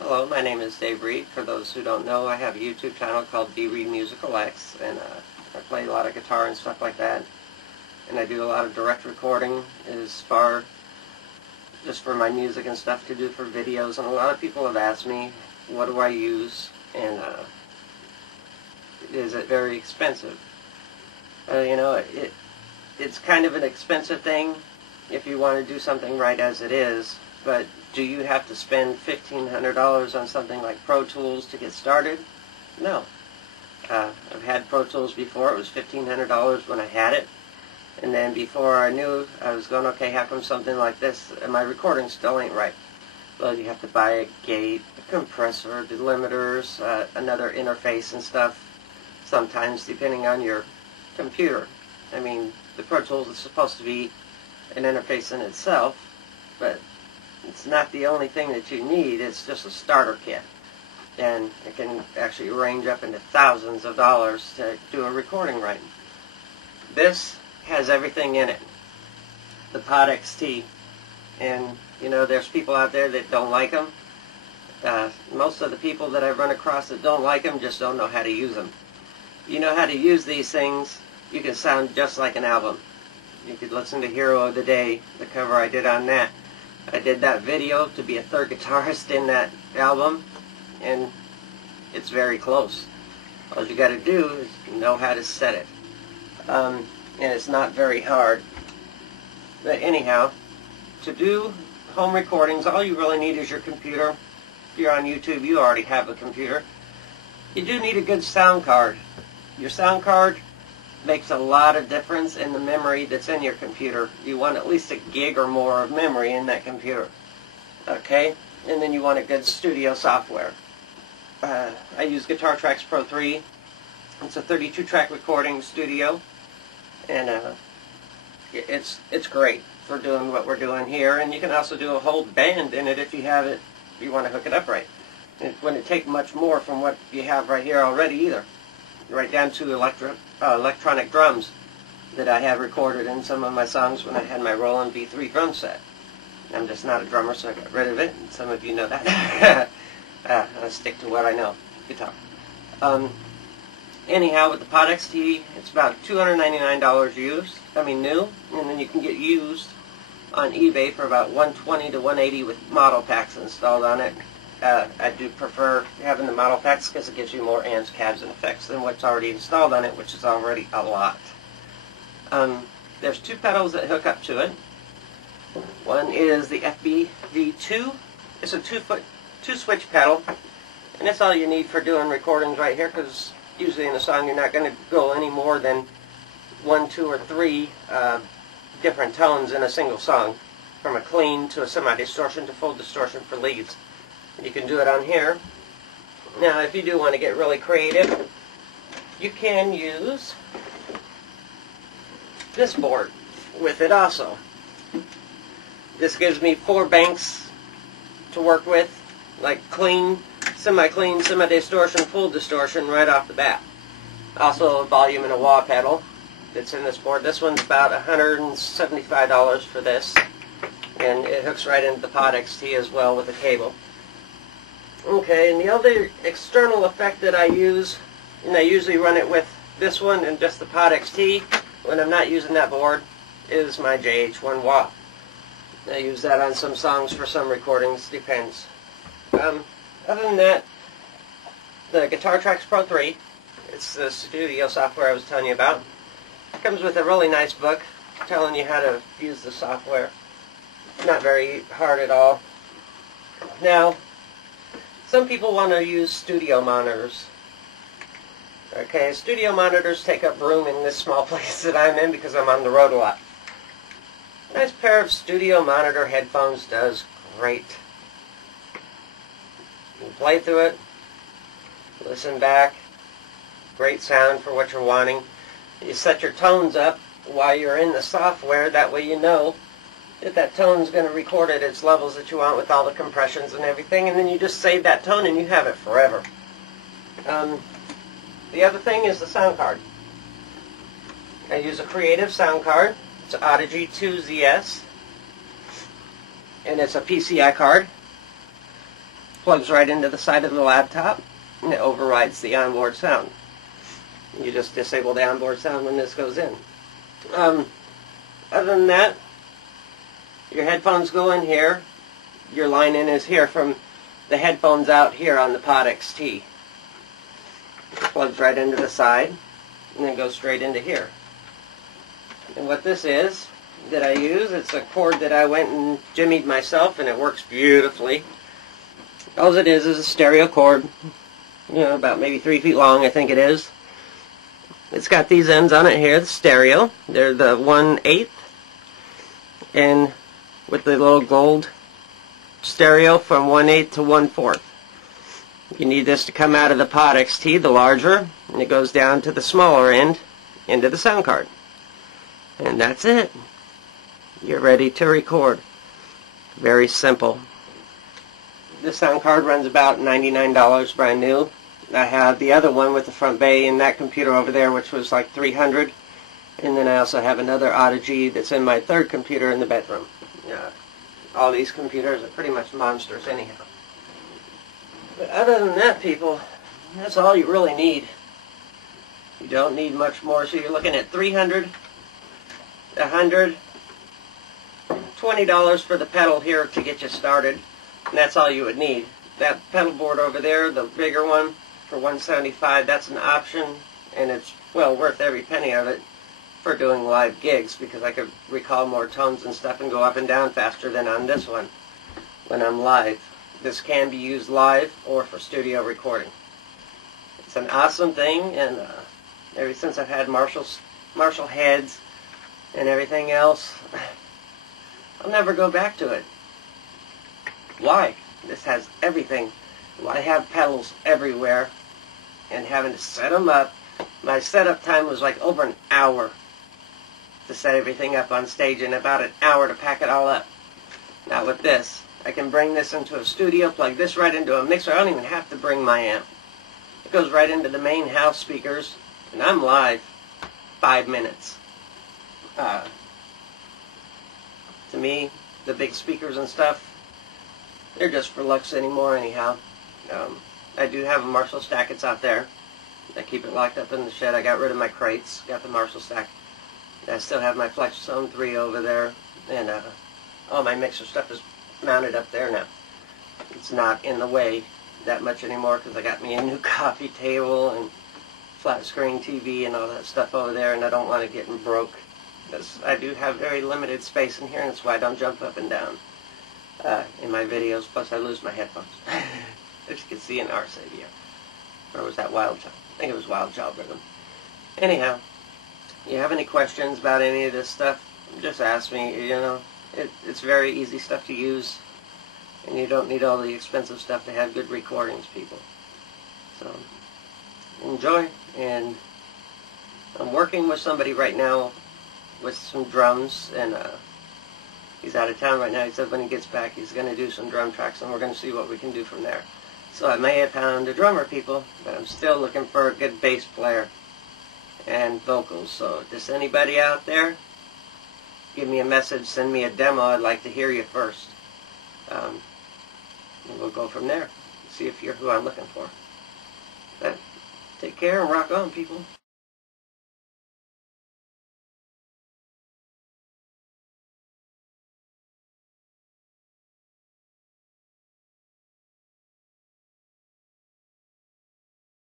Hello, my name is Dave Reed. For those who don't know, I have a YouTube channel called DReedMusicalX, and I play a lot of guitar and stuff like that. And I do a lot of direct recording as far just for my music and stuff to do for videos. And a lot of people have asked me, what do I use? And is it very expensive? It's kind of an expensive thing if you want to do something right as it is. But do you have to spend $1,500 on something like Pro Tools to get started? No. I've had Pro Tools before. It was $1,500 when I had it. And then before I knew, I was going, okay, how come something like this, and my recording still ain't right? Well, you have to buy a gate, a compressor, delimiters, another interface and stuff, sometimes depending on your computer. I mean, the Pro Tools is supposed to be an interface in itself, but it's not the only thing that you need. It's just a starter kit, and it can actually range up into thousands of dollars to do a recording right. This has everything in it. The PODxts, and there's people out there that don't like them. Most of the people that I've run across that don't like them just don't know how to use them. You know how to use these things, you can sound just like an album. You could listen to Hero of the Day, the cover I did on that. I did that video to be a third guitarist in that album, and it's very close. All you got to do is know how to set it. And it's not very hard. But anyhow, to do home recordings, all you really need is your computer. If you're on YouTube, you already have a computer. You do need a good sound card. Your sound card makes a lot of difference in the memory that's in your computer. You want at least a gig or more of memory in that computer. Okay? And then you want a good studio software. I use PODxT Pro 3. It's a 32-track recording studio. And it's great for doing what we're doing here. And you can also do a whole band in it if you have it, if you want to hook it up right. It wouldn't take much more from what you have right here already either. Right down to electronic drums that I have recorded in some of my songs when I had my Roland V3 drum set. I'm just not a drummer, so I got rid of it. And some of you know that. I stick to what I know, guitar. Anyhow, with the PODxts, it's about $299 new, and then you can get used on eBay for about $120 to $180 with model packs installed on it. I do prefer having the model packs because it gives you more amps, cabs, and effects than what's already installed on it, which is already a lot. There's two pedals that hook up to it. One is the FBV2. It's a two-switch pedal, and that's all you need for doing recordings right here, because usually in a song you're not going to go any more than 1, 2, or 3 different tones in a single song, from a clean to a semi-distortion to full distortion for leads. You can do it on here. Now, if you do want to get really creative, you can use this board with it also. This gives me 4 banks to work with, like clean, semi-clean, semi-distortion, full distortion right off the bat. Also a volume and a wah pedal that's in this board. This one's about $175 for this, and it hooks right into the PODxts as well with a cable. Okay, and the other external effect that I use, and I usually run it with this one and just the PODxts when I'm not using that board, is my JH1 wah. I use that on some songs for some recordings, depends. Other than that, the PODxT Pro 3, it's the studio software I was telling you about. It comes with a really nice book telling you how to use the software. Not very hard at all. Now, some people want to use studio monitors. Okay, studio monitors take up room in this small place that I'm in because I'm on the road a lot. A nice pair of studio monitor headphones does great. You can play through it, listen back, great sound for what you're wanting. You set your tones up while you're in the software, that way you know that tone's going to record at its levels that you want with all the compressions and everything, and then you just save that tone and you have it forever. The other thing is the sound card. I use a Creative sound card. It's an Audigy 2ZS, and it's a PCI card. plugs right into the side of the laptop, and it overrides the onboard sound. You just disable the onboard sound when this goes in. Other than that, your headphones go in here. Your line in is here from the headphones out here on the PODxts. Plugs right into the side, and then goes straight into here. And what this is that I use, it's a cord that I went and jimmied myself, and it works beautifully. All it is a stereo cord, about maybe 3 feet long, I think it is. It's got these ends on it here, the stereo. They're the 1/8, and with the little gold stereo from 1/8 to 1/4. You need this to come out of the PODxts, the larger, and it goes down to the smaller end into the sound card. And that's it. You're ready to record. Very simple. This sound card runs about $99 brand new. I have the other one with the front bay in that computer over there, which was like $300. And then I also have another Audigy that's in my third computer in the bedroom. All these computers are pretty much monsters anyhow. But other than that, people, that's all you really need. You don't need much more. So you're looking at $300, $100, $20 for the pedal here to get you started. And that's all you would need. That pedal board over there, the bigger one, for $175, that's an option, and it's well worth every penny of it for doing live gigs, because I could recall more tones and stuff and go up and down faster than on this one when I'm live. This can be used live or for studio recording. It's an awesome thing, and ever since I've had Marshall heads and everything else, I'll never go back to it. Why? This has everything. Why have pedals everywhere and having to set them up? My setup time was like over an hour to set everything up on stage, and about an hour to pack it all up. Now with this, I can bring this into a studio, plug this right into a mixer. I don't even have to bring my amp. It goes right into the main house speakers, and I'm live 5 minutes. To me, the big speakers and stuff, they're just for looks anymore anyhow. I do have a Marshall stack. It's out there. I keep it locked up in the shed. I got rid of my crates, got the Marshall stack. I still have my Flex Zone 3 over there, and all my mixer stuff is mounted up there now. It's not in the way that much anymore, because I got me a new coffee table and flat screen TV and all that stuff over there, and I don't want to get broke, because I do have very limited space in here, and that's why I don't jump up and down in my videos. Plus I lose my headphones. As you can see in our video. Or was that Wild Child? I think it was Wild Child Rhythm. Anyhow, you have any questions about any of this stuff, just ask me. It's very easy stuff to use, and you don't need all the expensive stuff to have good recordings, people. So, enjoy. And I'm working with somebody right now with some drums, and he's out of town right now. He said when he gets back he's going to do some drum tracks, and we're going to see what we can do from there. So I may have found a drummer, people, but I'm still looking for a good bass player and vocals. So just anybody out there, give me a message, send me a demo. I'd like to hear you first. And we'll go from there. See if you're who I'm looking for. But take care and rock on, people.